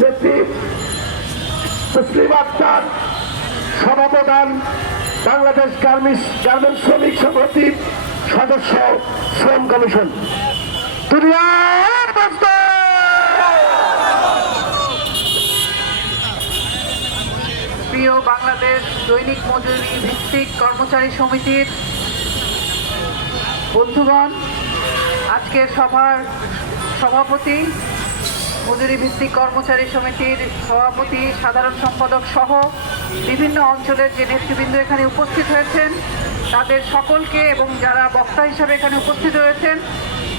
নেত্রী তসলিমা আক্তার, সভাপ্রধান বাংলাদেশ গার্মেন্টস শ্রমিক সংহতির সদস্য শ্রম কমিশন। প্রিয় বাংলাদেশ দৈনিক মজুরি ভিত্তিক কর্মচারী সমিতির বন্ধুগণ, আজকের সভার সভাপতি, মজুরি ভিত্তিক কর্মচারী সমিতির সভাপতি, সাধারণ সম্পাদক সহ বিভিন্ন অঞ্চলের যে নেতৃবৃন্দ এখানে উপস্থিত হয়েছেন তাদের সকলকে এবং যারা বক্তা হিসাবে এখানে উপস্থিত হয়েছেন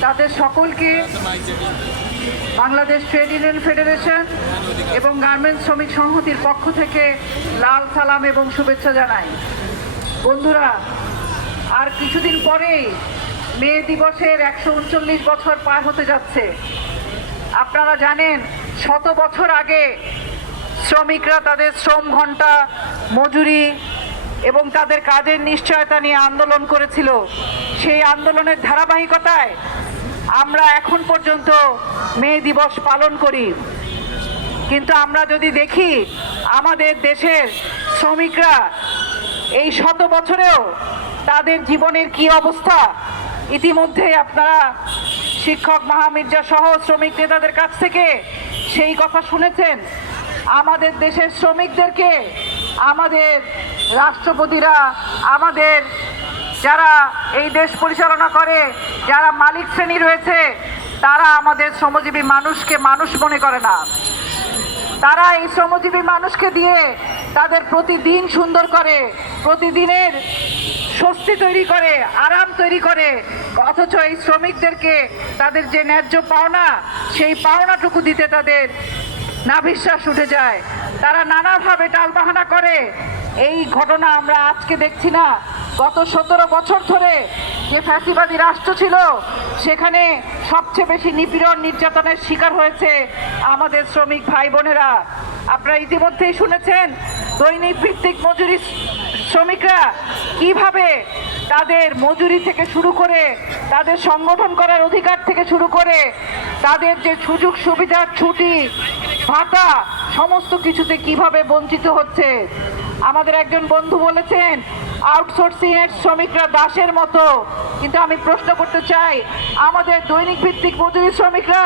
তাদের সকলকে বাংলাদেশ ট্রেড ইউনিয়ন ফেডারেশন এবং গার্মেন্টস শ্রমিক সংহতির পক্ষ থেকে লাল সালাম এবং শুভেচ্ছা জানাই। বন্ধুরা, আর কিছুদিন পরেই মে দিবসের 139 বছর পার হতে যাচ্ছে। আপনারা জানেন, 100 বছর আগে শ্রমিকরা তাদের শ্রম ঘন্টা, মজুরি এবং তাদের কাজের নিশ্চয়তা নিয়ে আন্দোলন করেছিল। সেই আন্দোলনের ধারাবাহিকতায় আমরা এখন পর্যন্ত মে দিবস পালন করি। কিন্তু আমরা যদি দেখি আমাদের দেশের শ্রমিকরা এই 100 বছরেও তাদের জীবনের কি অবস্থা, ইতিমধ্যে আপনারা শিক্ষক মহামির্জা সহ শ্রমিক নেতাদের কাছ থেকে সেই কথা শুনেছেন। আমাদের দেশের শ্রমিকদেরকে আমাদের রাষ্ট্রপতিরা, আমাদের যারা এই দেশ পরিচালনা করে, যারা মালিক শ্রেণী রয়েছে, তারা আমাদের শ্রমজীবী মানুষকে মানুষ মনে করে না। তারা এই শ্রমজীবী মানুষকে দিয়ে তাদের প্রতিদিন সুন্দর করে, প্রতিদিনের স্বস্তি তৈরি করে, আরাম তৈরি করে, অথচ এই শ্রমিকদেরকে তাদের যে ন্যায্য পাওনা, সেই পাওনাটুকু দিতে তাদের নাভিশ্বাস উঠে যায়। তারা নানাভাবে টালবাহানা করে। এই ঘটনা আমরা আজকে দেখছি না, গত 17 বছর ধরে যে ফ্যাসিবাদী রাষ্ট্র ছিল সেখানে সবচেয়ে বেশি নিপীড়ন, নির্যাতনের শিকার হয়েছে আমাদের শ্রমিক ভাই বোনেরা। আপনারা ইতিমধ্যেই শুনেছেন দৈনিক ভিত্তিক মজুরি শ্রমিকরা কিভাবে তাদের মজুরি থেকে শুরু করে, তাদের সংগঠন করার অধিকার থেকে শুরু করে, তাদের যে সুযোগ সুবিধা, ছুটি, ভাতা, সমস্ত কিছুতে কিভাবে বঞ্চিত হচ্ছে। আমাদের একজন বন্ধু বলেছেন আউটসোর্সিং এর শ্রমিকরা দাসের মতো। কিন্তু আমি প্রশ্ন করতে চাই, আমাদের দৈনিক ভিত্তিক মজুরি শ্রমিকরা,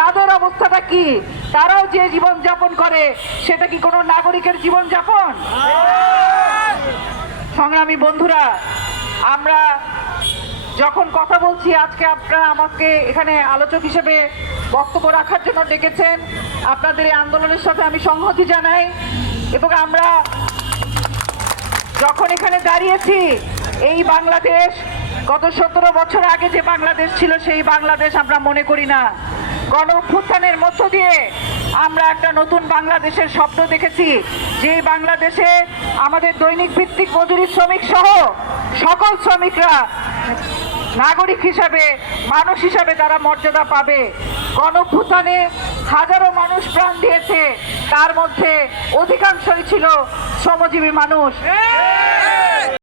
তাদের অবস্থাটা কি? তারাও যে জীবন যাপন করে সেটা কি কোনো নাগরিকের জীবন যাপন? সংগ্রামী বন্ধুরা, আমরা যখন কথা বলছি, আজকে আপনারা আমাকে এখানে আলোচক হিসেবে বক্তব্য রাখার জন্য ডেকেছেন। আপনাদের এই আন্দোলনের সাথে আমি সংহতি জানাই এবং আমরা যখন এখানে দাঁড়িয়েছি, এই বাংলাদেশ গত 17 বছর আগে যে বাংলাদেশ ছিল সেই বাংলাদেশ আমরা মনে করি না। গণ অভ্যুত্থানের মধ্য দিয়ে আমরা একটা নতুন বাংলাদেশের স্বপ্ন দেখেছি, যে বাংলাদেশে আমাদের দৈনিক ভিত্তিক মজুরি শ্রমিক সহ সকল শ্রমিকরা নাগরিক হিসাবে, মানুষ হিসাবে তারা মর্যাদা পাবে। গণ অভ্যুত্থানে হাজারো মানুষ প্রাণ দিয়েছে, তার মধ্যে অধিকাংশই ছিল শ্রমজীবী মানুষ।